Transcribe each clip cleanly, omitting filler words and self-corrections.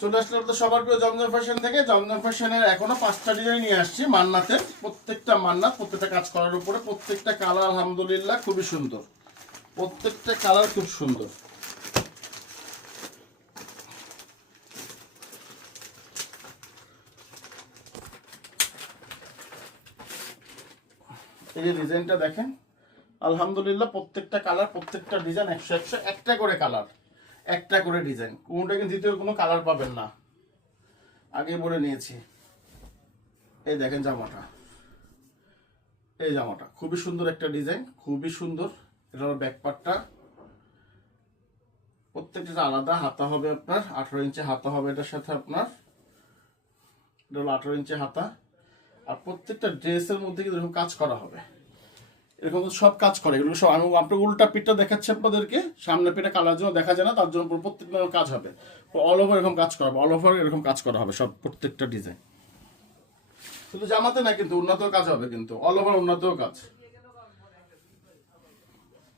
চলে আসলে তো সবার প্রিয় জমজম ফ্যাশন থেকে। জমজম ফ্যাশনের এখনো 5টা ডিজাইন নিয়ে আসছি মান্নাতের। প্রত্যেকটা মান্নাত, প্রত্যেকটা কাজ করার উপরে, প্রত্যেকটা কালার আলহামদুলিল্লাহ খুবই সুন্দর, প্রত্যেকটা কালার খুব সুন্দর। এই যে ডিজাইনটা দেখেন, আলহামদুলিল্লাহ প্রত্যেকটা কালার, প্রত্যেকটা ডিজাইন 100 একটা করে কালার, একটা করে ডিজাইন, কোনটা কিন্তু দ্বিতীয় কোনো কালার পাবেন না। আগে বলে নিয়েছি। এই দেখেন জামাটা, এই জামাটা খুবই সুন্দর একটা ডিজাইন, খুবই সুন্দর। এটা হলো ব্যাক পার্টটা, প্রত্যেকটা আলাদা হাতা হবে আপনার, 18 ইঞ্চি হাতা হবে এটার সাথে আপনার। এটা হলো 18 ইঞ্চি হাতা। আর প্রত্যেকটা ড্রেসের মধ্যে কিন্তু এরকম কাজ করা হবে, এরকম সব কাজ করে এগুলো সব। আমি আপনার উল্টা পিঠটা দেখাচ্ছি আপনাদেরকে, সামনে পিঠটা কালার জন্য দেখা যায় না, তার জন্য প্রত্যেকটা কাজ হবে অল ওভার, এরকম কাজ করা হবে, অল ওভার এরকম কাজ করা হবে সব, প্রত্যেকটা ডিজাইন। শুধু জামাতে না কিন্তু, উন্নত কাজ হবে কিন্তু, অল ওভার উন্নত কাজ।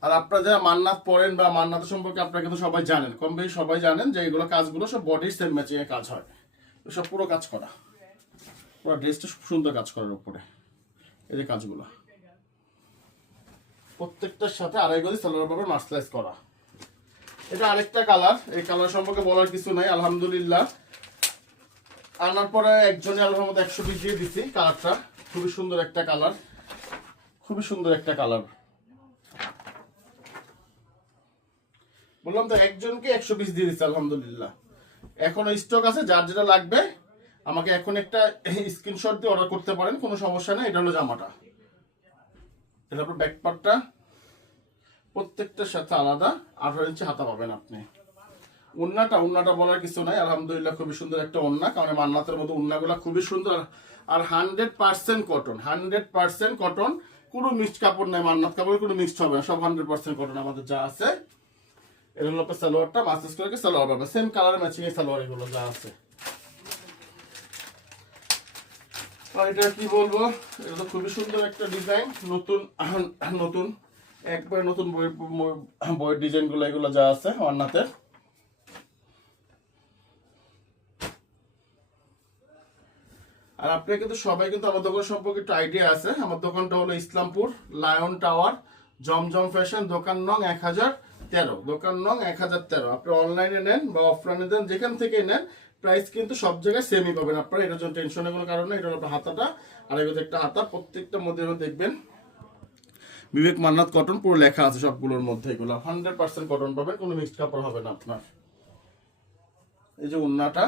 আর আপনারা যারা মান্নাত পড়েন বা মান্নাত সম্পর্কে আপনারা কিন্তু সবাই জানেন, কম বেশি সবাই জানেন যে এগুলো কাজগুলো সব বডির সেম ম্যাচিং এর কাজ হয়, সব পুরো কাজ করা, পুরো ড্রেসটা সুন্দর কাজ করার উপরে এই যে কাজগুলো। প্রত্যেকটার সাথে আড়াই গজ সালোয়ার পাবে মার্সলাইজ করা। এটা আরেকটা কালার, এই কালার সম্পর্কে বলার কিছু নাই আলহামদুলিল্লাহ। আনার পরে একজনে আলহামদ 120 দিয়ে দিছি। কালারটা খুবই সুন্দর একটা কালার, খুবই সুন্দর একটা কালার। বললাম তো একজনকে 120 দিয়ে দিচ্ছি আলহামদুলিল্লাহ। এখনো স্টক আছে, যার যেটা লাগবে আমাকে এখন একটা স্ক্রিনশট দিয়ে অর্ডার করতে পারেন, কোনো সমস্যা নেই। এটা হলো জামাটা, এটা আপনার ব্যাক পার্টটা, প্রত্যেকটার সাথে আলাদা 18 ইঞ্চি হাতা পাবেন আপনি। উন্নাটা বলার কিছু নাই আলহামদুলিল্লাহ, খুবই সুন্দর একটা ওন্না, কারণ মান্নাতের মতো উন্নাগুলো খুবই সুন্দর। আর 100% কটন, 100% কটন, কোনো মিক্সড কাপড় নাই। মান্নাত কাপড় কোনো মিক্সড হবে না, সব 100% কটন আমাদের যা আছে। এটা হলো আপনার সালোয়ারটা, মাস্টার্স করে সালোয়ার পাবে, সেম কালার ম্যাচিং এর সালোয়ার এগুলো যা আছে। আর এটা কি বলবো, এটা তো খুবই সুন্দর একটা ডিজাইন, নতুন নতুন একবার নতুন বইয়ের ডিজাইনগুলো এগুলো যা আছে মান্নাতের। আর আপনারা কিন্তু সবাই কিন্তু আমার দোকান সম্পর্কে একটু আইডিয়া আছে। আমার দোকানটা হলো ইসলামপুর লায়ন টাওয়ার, জমজম ফ্যাশন, দোকান নং 1013, দোকান নং 1013। আপনি অনলাইনে নেন বা অফলাইনে দেন, যেখান থেকে নেন প্রাইস কিন্তু সব জায়গায় সেমই পাবেন আপনারা, এটার জন্য টেনশনের কোনো কারণ নেই। এটা হলো হাতাটা, আর এগুলো একটা হাতা, প্রত্যেকটার মধ্যে দেখবেন বিবেক মান্নাত কটন পুরো লেখা আছে সবগুলোর মধ্যে। এগুলো 100% কটন পাবেন, কোনো মিক্সড কাপড় হবে না আপনার। এই যে উন্নাটা,